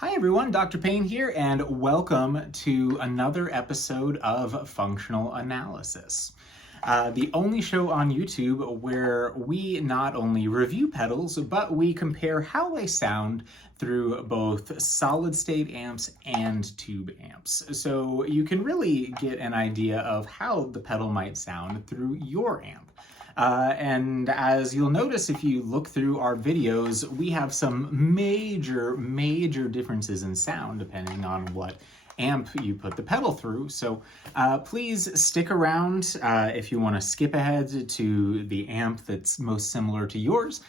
Hi everyone, Dr. Payne here, and welcome to another episode of Functional Analysis. The only show on YouTube where we not only review pedals, but we compare how they sound through both solid-state amps and tube amps. So you can really get an idea of how the pedal might sound through your amp. And as you'll notice if you look through our videos, we have some major differences in sound depending on what amp you put the pedal through. So please stick around if you want to skip ahead to the amp that's most similar to yours.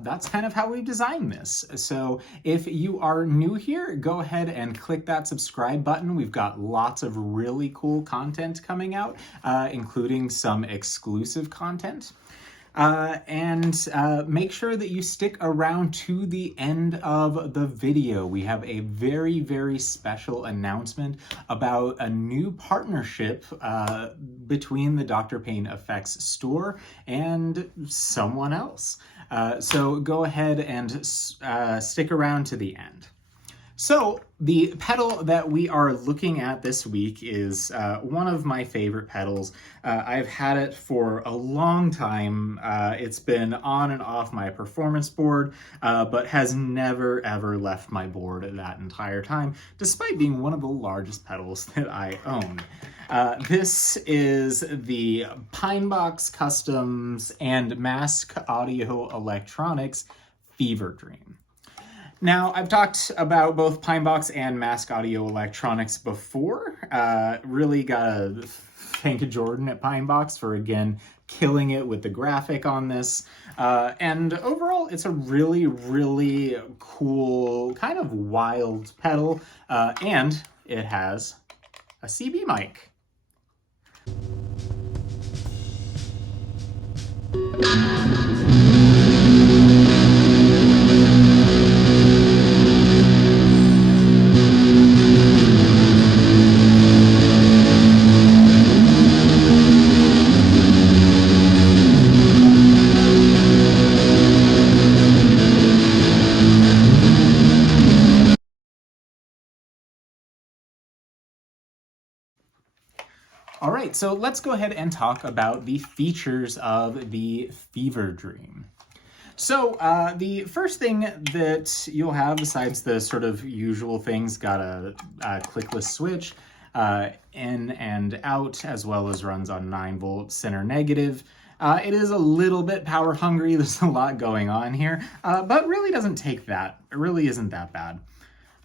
That's kind of how we designed this. So if you are new here, go ahead and click that subscribe button. We've got lots of really cool content coming out, including some exclusive content. And make sure that you stick around to the end of the video. We have a very special announcement about a new partnership between the Dr. Payne Effects store and someone else. So go ahead and stick around to the end. So the pedal that we are looking at this week is one of my favorite pedals. I've had it for a long time. It's been on and off my performance board, but has never ever left my board that entire time, despite being one of the largest pedals that I own. This is the Pinebox Customs and Mask Audio Electronics Fever Dream. Now, I've talked about both Pinebox and Mask Audio Electronics before. Really gotta thank Jordan at Pinebox for, again, killing it with the graphic on this. And overall, it's a really cool, kind of wild pedal. And it has a CB mic. All right, so let's go ahead and talk about the features of the Fever Dream. So the first thing that you'll have, besides the sort of usual things, got a clickless switch, in and out, as well as runs on 9-volt center negative. It is a little bit power hungry. There's a lot going on here, but really doesn't take that. It really isn't that bad.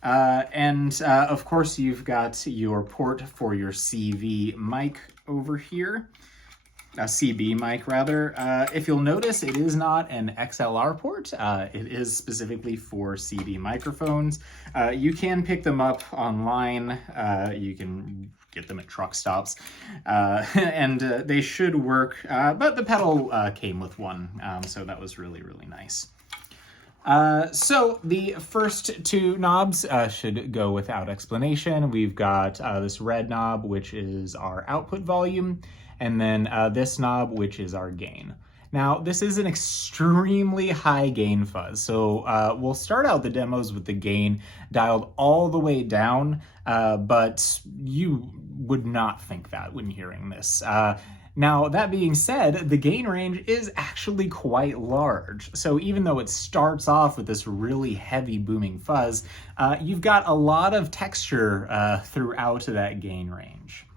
Of course, you've got your port for your CV mic over here, a CB mic rather. If you'll notice, it is not an XLR port. It is specifically for CB microphones. You can pick them up online. You can get them at truck stops, and they should work, but the pedal came with one, so that was really nice. So the first two knobs should go without explanation. We've got this red knob, which is our output volume, and then this knob, which is our gain. Now, this is an extremely high gain fuzz, so we'll start out the demos with the gain dialed all the way down, but you would not think that when hearing this. Now, that being said, the gain range is actually quite large. So even though it starts off with this really heavy booming fuzz, you've got a lot of texture throughout that gain range.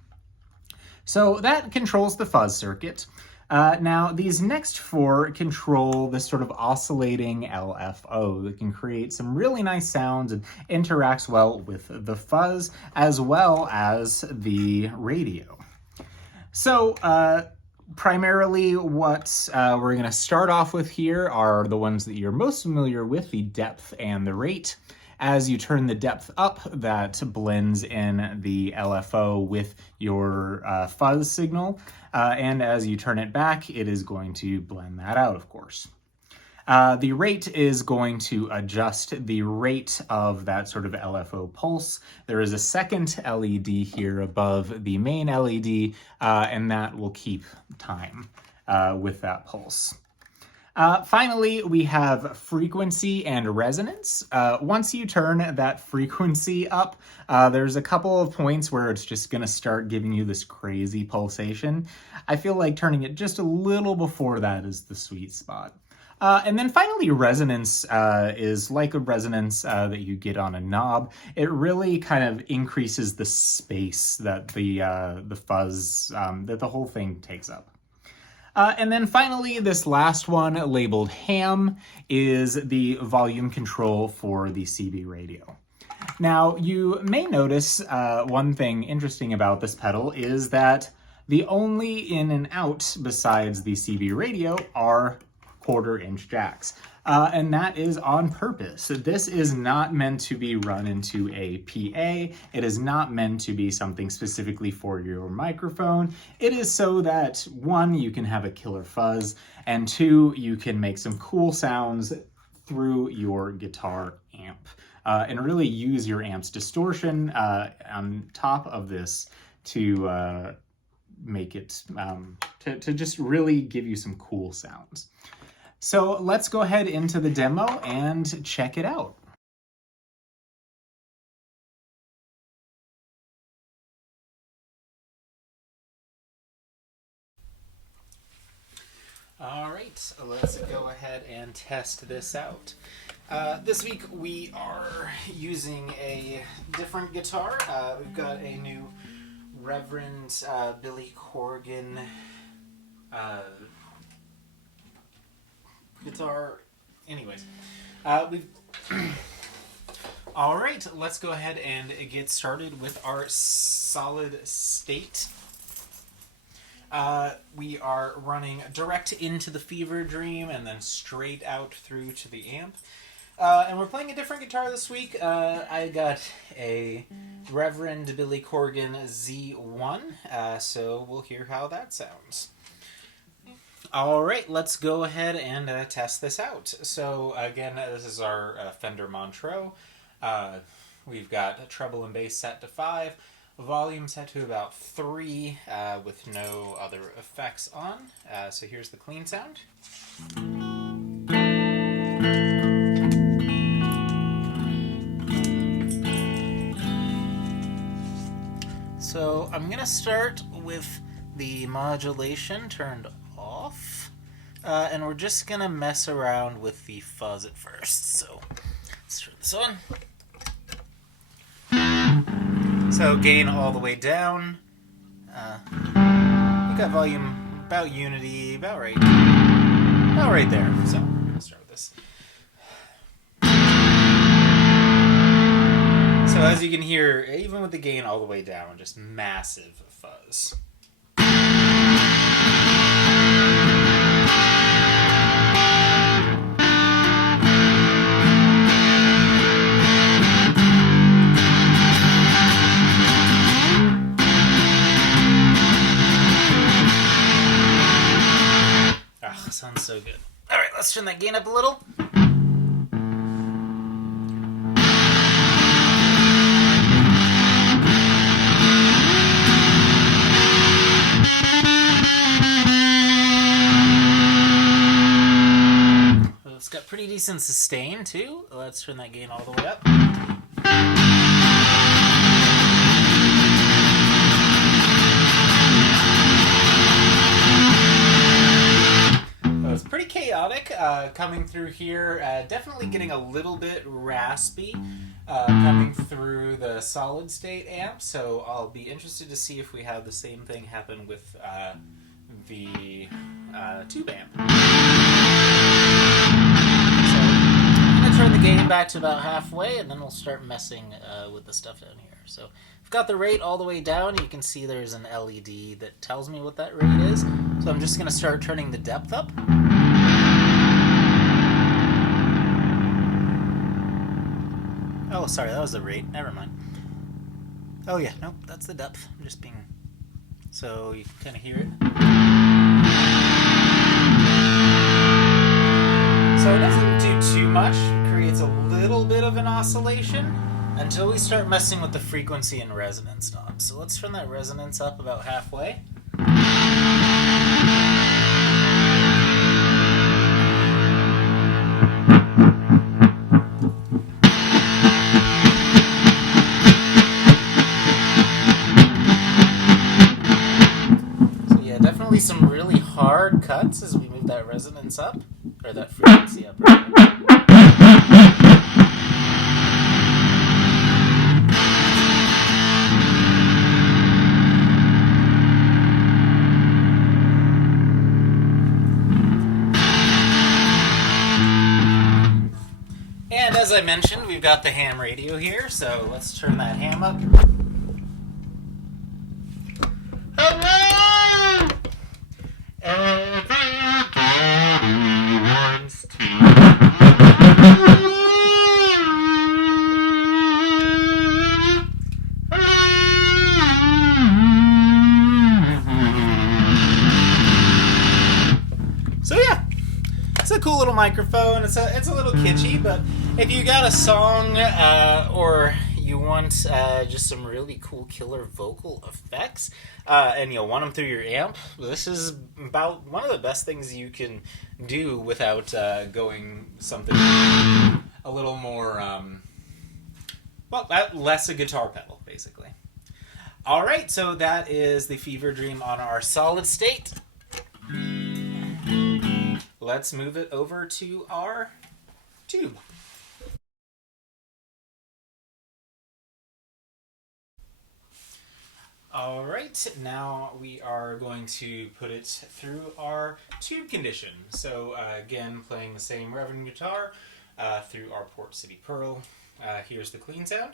So that controls the fuzz circuit. Now, these next four control this sort of oscillating LFO that can create some really nice sounds and interacts well with the fuzz as well as the radio. So primarily what we're going to start off with here are the ones that you're most familiar with, the depth and the rate. As you turn the depth up, that blends in the LFO with your fuzz signal. And as you turn it back, it is going to blend that out, of course. The rate is going to adjust the rate of that sort of LFO pulse. There is a second LED here above the main LED, and that will keep time with that pulse. Finally, we have frequency and resonance. Once you turn that frequency up, there's a couple of points where it's just going to start giving you this crazy pulsation. I feel like turning it just a little before that is the sweet spot. And then finally, resonance is like a resonance that you get on a knob. It really kind of increases the space that the fuzz, that the whole thing takes up. And then finally, this last one, labeled ham, is the volume control for the CB radio. Now, you may notice one thing interesting about this pedal is that the only in and out besides the CB radio are 1/4-inch jacks. And that is on purpose. This is not meant to be run into a PA. It is not meant to be something specifically for your microphone. It is so that, one, you can have a killer fuzz, and two, you can make some cool sounds through your guitar amp. And really use your amp's distortion on top of this to make it, to just really give you some cool sounds. So let's go ahead into the demo and check it out. All right, let's go ahead and test this out. This week we are using a different guitar. We've got a new Reverend Billy Corgan guitar. Anyways, we've all right, let's go ahead and get started with our solid state. We are running direct into the Fever Dream and then straight out through to the amp. And we're playing a different guitar this week. I got a Reverend Billy Corgan Z1, so we'll hear how that sounds. All right, let's go ahead and test this out. So again, this is our Fender Montreux. We've got treble and bass set to 5, volume set to about 3, with no other effects on. So here's the clean sound. So I'm gonna start with the modulation turned off, and we're just gonna mess around with the fuzz at first. So let's turn this on. So gain all the way down. We got volume about unity, about right there. So let's start with this. So as you can hear, even with the gain all the way down, just massive fuzz. Sounds so good. All right, let's turn that gain up a little. It's got pretty decent sustain too. Let's turn that gain all the way up. It's pretty chaotic coming through here, definitely getting a little bit raspy coming through the solid state amp, so I'll be interested to see if we have the same thing happen with the tube amp. So I'm going to turn the gain back to about halfway, and then we'll start messing with the stuff down here. So I've got the rate all the way down. You can see there's an LED that tells me what that rate is. So I'm just going to start turning the depth up. Oh, sorry, that was the rate. Never mind. Oh yeah, nope, that's the depth. I'm just being... So you can kind of hear it. So it doesn't do too much. It creates a little bit of an oscillation until we start messing with the frequency and resonance knobs. So let's turn that resonance up about halfway. cuts as we move that resonance up, or that frequency up. Rather. And as I mentioned, we've got the ham radio here, so let's turn that ham up. Hello! Everybody wants to. So yeah, it's a cool little microphone. It's a little kitschy, but if you got a song or you want just some really cool killer vocal effects and you'll want them through your amp, this is about one of the best things you can do without going something a little more, less a guitar pedal, basically. All right, so that is the Fever Dream on our solid state. Let's move it over to our tube. All right, now we are going to put it through our tube condition. So again, playing the same Reverend guitar through our Port City Pearl. Here's the clean sound.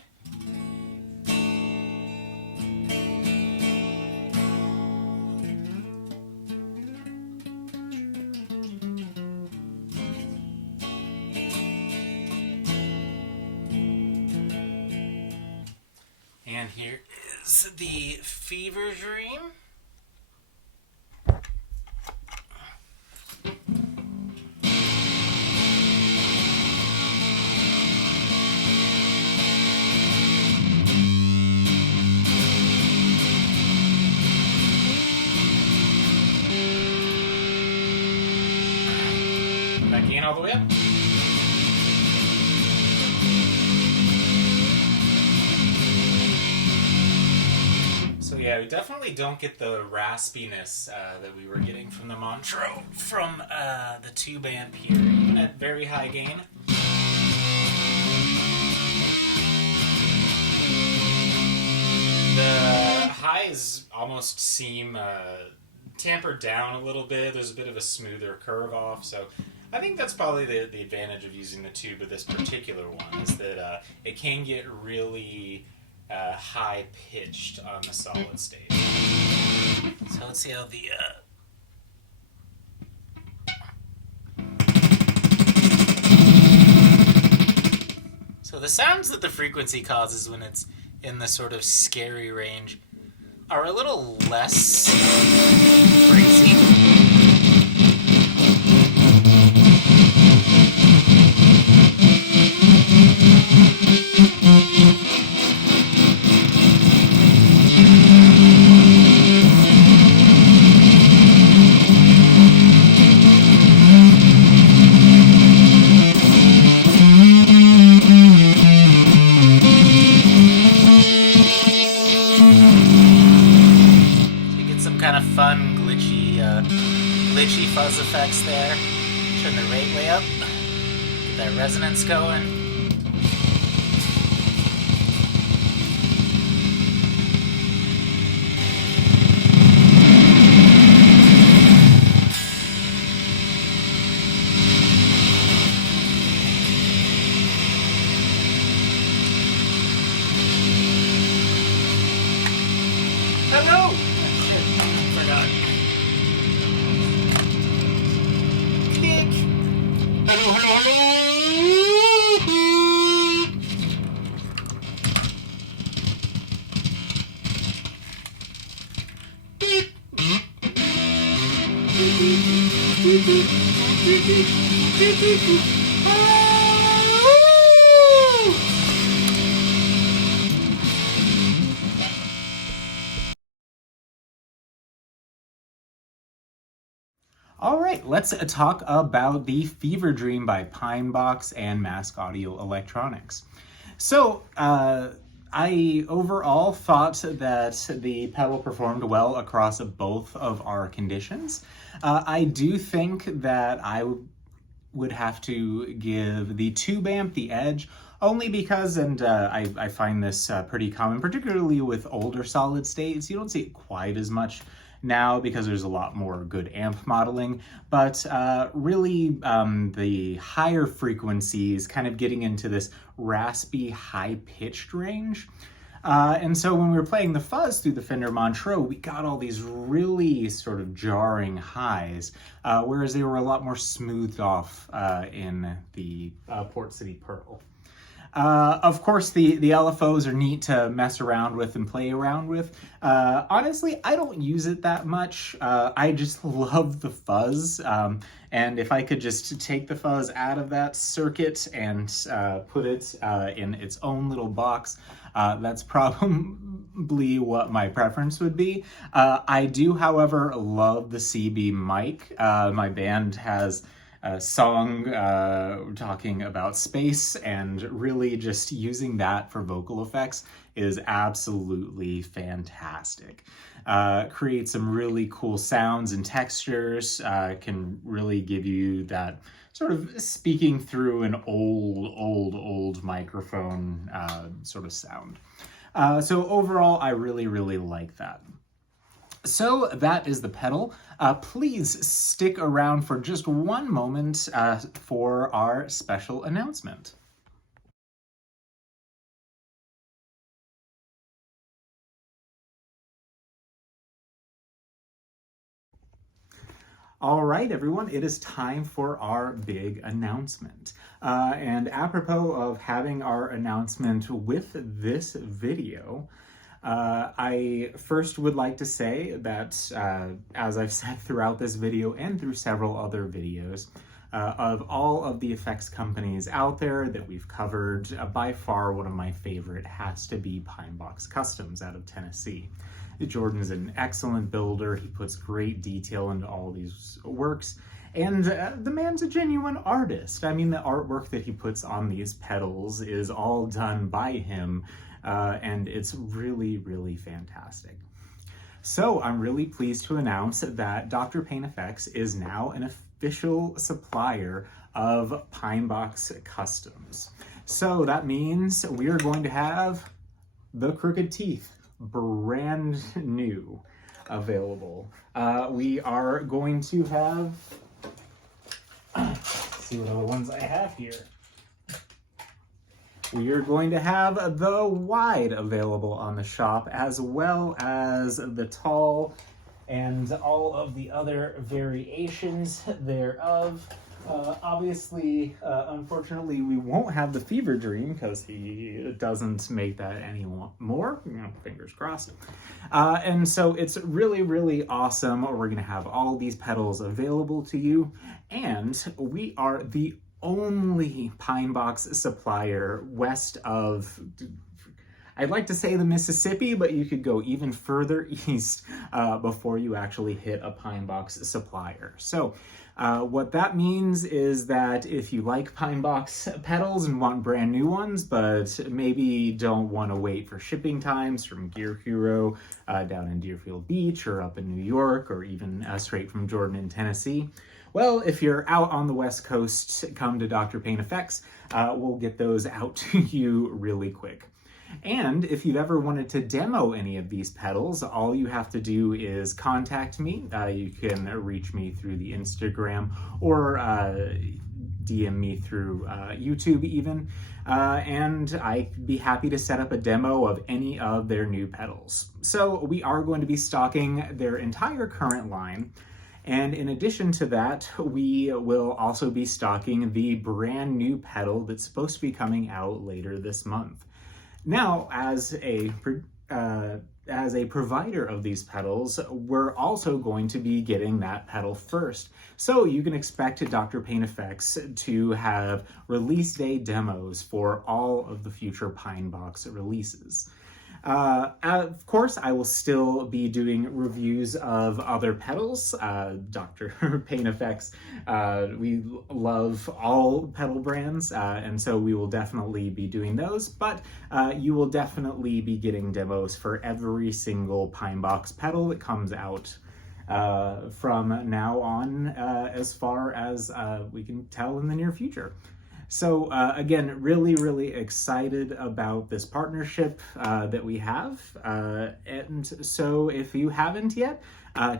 And here is the Fever Dream. Back in all the way up. So yeah, we definitely don't get the raspiness that we were getting from the Montreux from the tube amp here, even at very high gain. The highs almost seem tampered down a little bit. There's a bit of a smoother curve off, so I think that's probably the advantage of using the tube of this particular one, is that it can get really high-pitched on the solid state. So let's see how the... So the sounds that the frequency causes when it's in the sort of scary range are a little less crazy. Fun, glitchy fuzz effects there. Turn the rate way up. Get that resonance going. Hello! Forgot. Kick. Hello, hello, hello. All right, let's talk about the Fever Dream by Pinebox and Mask Audio Electronics. So, I overall thought that the pedal performed well across both of our conditions. I do think that I would have to give the tube amp the edge, only because, and I find this pretty common, particularly with older solid states. You don't see it quite as much now because there's a lot more good amp modeling, but really the higher frequencies kind of getting into this raspy, high-pitched range. And so when we were playing the Fuzz through the Fender Montreux, we got all these really sort of jarring highs, whereas they were a lot more smoothed off in the Port City Pearl. Of course, the LFOs are neat to mess around with and play around with. Honestly, I don't use it that much. I just love the Fuzz. And if I could just take the Fuzz out of that circuit and put it in its own little box, that's probably what my preference would be. I do, however, love the CB mic. My band has a song talking about space, and really just using that for vocal effects is absolutely fantastic. Creates some really cool sounds and textures, can really give you that sort of speaking through an old microphone sort of sound. So overall, I really like that. So that is the pedal. Please stick around for just one moment for our special announcement. All right, everyone, it is time for our big announcement. And apropos of having our announcement with this video, I first would like to say that, as I've said throughout this video and through several other videos, of all of the effects companies out there that we've covered, by far one of my favorite has to be Pinebox Customs out of Tennessee. Jordan is an excellent builder. He puts great detail into all these works. And the man's a genuine artist. I mean, the artwork that he puts on these pedals is all done by him. And it's really fantastic. So I'm really pleased to announce that Dr. Payne Effects is now an official supplier of Pinebox Customs. So that means we are going to have the Crooked Teeth brand new available. We are going to have, let's see what other ones I have here. We are going to have the wide available on the shop, as well as the tall and all of the other variations thereof. Obviously, unfortunately, we won't have the Fever Dream because he doesn't make that anymore. Fingers crossed. And so it's really awesome. We're going to have all these pedals available to you, and we are the only Pinebox supplier west of, I'd like to say the Mississippi, but you could go even further east before you actually hit a Pinebox supplier. So what that means is that if you like Pinebox pedals and want brand new ones, but maybe don't want to wait for shipping times from Gear Hero down in Deerfield Beach or up in New York, or even straight from Jordan in Tennessee, well, if you're out on the West Coast, come to Dr. Payne Effects. We'll get those out to you really quick. And if you've ever wanted to demo any of these pedals, all you have to do is contact me. You can reach me through the Instagram or DM me through YouTube even. And I'd be happy to set up a demo of any of their new pedals. So we are going to be stocking their entire current line. And in addition to that, we will also be stocking the brand new pedal that's supposed to be coming out later this month. Now, as a provider of these pedals, we're also going to be getting that pedal first. So you can expect Dr. Payne Effects to have release day demos for all of the future Pinebox releases. Of course, I will still be doing reviews of other pedals. Dr. Pain Effects, we love all pedal brands, and so we will definitely be doing those, but you will definitely be getting demos for every single Pinebox pedal that comes out from now on, as far as we can tell in the near future. So again, really excited about this partnership that we have. And so if you haven't yet,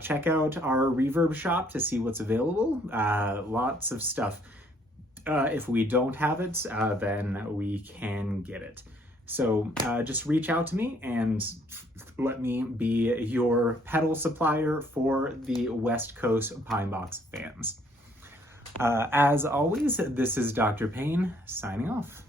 check out our Reverb shop to see what's available. Lots of stuff. If we don't have it, then we can get it. So just reach out to me and let me be your pedal supplier for the West Coast Pinebox fans. As always, this is Dr. Pain signing off.